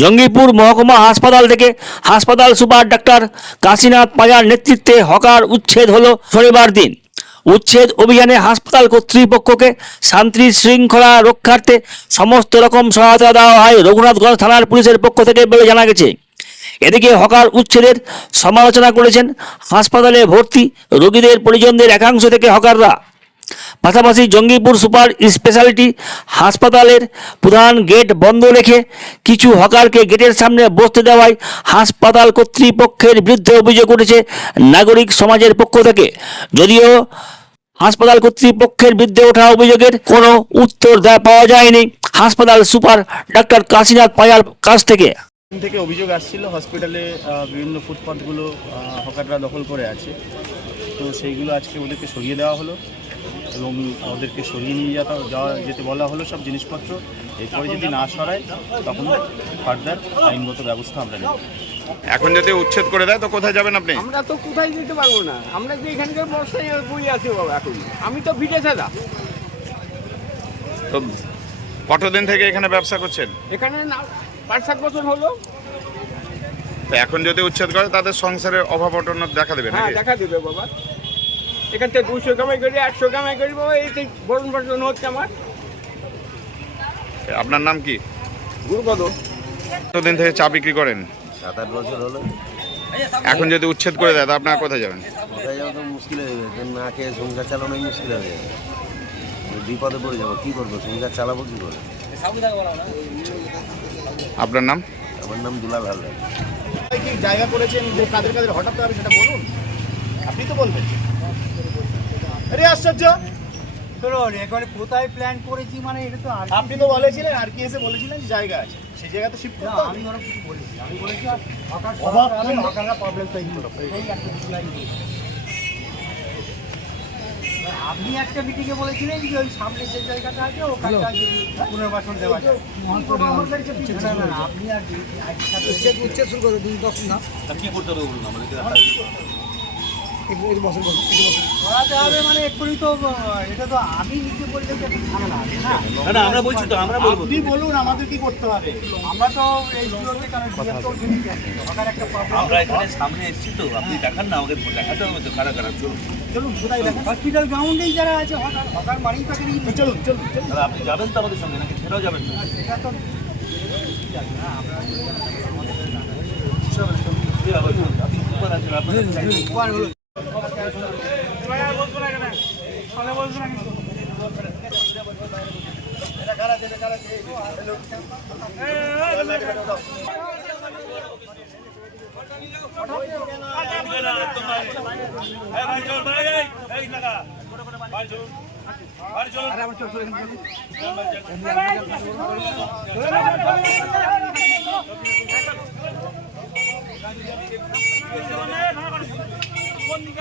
জঙ্গিপুর মহকুমা হাসপাতাল থেকে হাসপাতাল সুপার ডাক্তার কাশীনাথ পাঁজার নেতৃত্বে হকার উচ্ছেদ হলো শনিবার দিন। উচ্ছেদ অভিযানে হাসপাতাল কর্তৃপক্ষকে শান্তি শৃঙ্খলা রক্ষার্থে সমস্ত রকম সহায়তা দেওয়া হয় রঘুনাথগঞ্জ থানার পুলিশের পক্ষ থেকে বলে জানা গেছে। এদিকে হকার উচ্ছেদের সমালোচনা করেছেন হাসপাতালে ভর্তি রোগীদের পরিজনদের একাংশ থেকে হকাররা। পাশাপাশি জঙ্গিপুর সুপার স্পেশালিটি হাসপাতালের প্রধান গেট বন্ধ রেখে কিছু হকারকে গেটের সামনে বসতে দেওয়ায় হাসপাতাল কর্তৃপক্ষের বিরুদ্ধে অভিযোগ উঠেছে নাগরিক সমাজের পক্ষ থেকে। যদিও হাসপাতাল কর্তৃপক্ষের বিরুদ্ধে ওঠা অভিযোগের কোনো উত্তর পাওয়া যায়নি হাসপাতাল সুপার ডাক্তার কাশীনাথ পাঁজার কাছ থেকে। থেকে অভিযোগ আসছিল হসপিটালে বিভিন্ন ফুটপাথগুলো হকাররা দখল করে আছে, তো সেইগুলো আজকে ওদেরকে সরিয়ে দেওয়া হলো এবং ওদেরকে সরিয়ে নিয়ে যেতে বলা হলো সব জিনিসপত্র। এরপরে যদি না সরায় তখন ফার্দার আইনগত ব্যবস্থা আমরা নেব। এখন যদি উচ্ছেদ করে দেয় তো কোথায় যাবেন আপনি? আমরা তো কোথায় যেতে পারবো না, আমরা যে এখানকার বর্ষায় বই আছি বাবা। এখন আমি তো বিদেশে যা। তো কতদিন থেকে এখানে ব্যবসা করছেন? এখানে না 5-7 বছর হলো। তো এখন যদি উচ্ছেদ করে তাদের সংসারের অভাব অনটন দেখা দেবে হ্যাঁ, নাকি? দেখা দেবে বাবা। এখান থেকে 200 কামাই করি, 800 কামাই করি বাবা। এই যে বরণ বর্ষণ হচ্ছে আমার। আপনার নাম কি? গুরুপদ। কতদিন থেকে চা বিক্রি করেন? 7-8 বছর হলো। এখন যদি উচ্ছেদ করে দেয় তো আপনারা কোথায় যাবেন? কোথায় যাওয়া তো মুশকিল হয়ে যাবে, না খেয়ে সংসার চালানোই মুশকিল হয়ে যাবে। বিপদে পড়ে যাবো, কী করবো, সংসার চালাবো কী করে? আপনার নাম? আমার নাম দুলাল হালদার। কি জায়গা করেছেন যে কাদের কাদের হঠাৎ হবে সেটা বলুন, আপনি তো বলবেন। আরে আশ্চর্য, এবারে কোথায় প্ল্যান করেছি মানে এটা তো আপনি তো বলেছিলেন আর কি এসে বলেছিলেন যে জায়গা আছে, সেই জায়গা তো শিফট করতে হবে। আমি ওরা কিছু বলেছি, আমি বলেছি হকাররা প্রবলেম তৈরি করো। আপনি একটা মিটিংয়ে বলেছিলেন যে ওই সামনে যে জায়গাটা আছে ওখানটা যদি পুনর্বাসন দেওয়া যায়। না, আপনি আর উচ্ছেদ শুরু করে দিন 10 না কি করতে হবে বলুন আমাদেরকে। করাতে হবে মানে এক্ষুনি তো এটা তো আমি নিজে বললে যে ঝামেলা আছে না। আমরা বলছি তো, আমরা বলবো। আপনি বলুন আমাদের কি করতে হবে। আমরা তো এই ভিডিওতে কারণ ডিরেক্টর সরকার একটা প্রবলেম। আমরা এখানে সামনে এসেছি তো আপনি দেখান না, আমাকে দেখাতে হবে তো কারা কারা। চলুন চলুন কোথায় দেখেন হসপিটাল গ্রাউন্ডেই যারা আছে হকার মারি তাকে নিয়ে চলুন চলুন চলুন। তাহলে আপনি যাবেন তো আমাদের সঙ্গে নাকি সেটাও যাবেন না? এটা তো ঠিক আছে না, আমরা আপনি উপর আছেন, আপনার উপর হলো কোন দিকে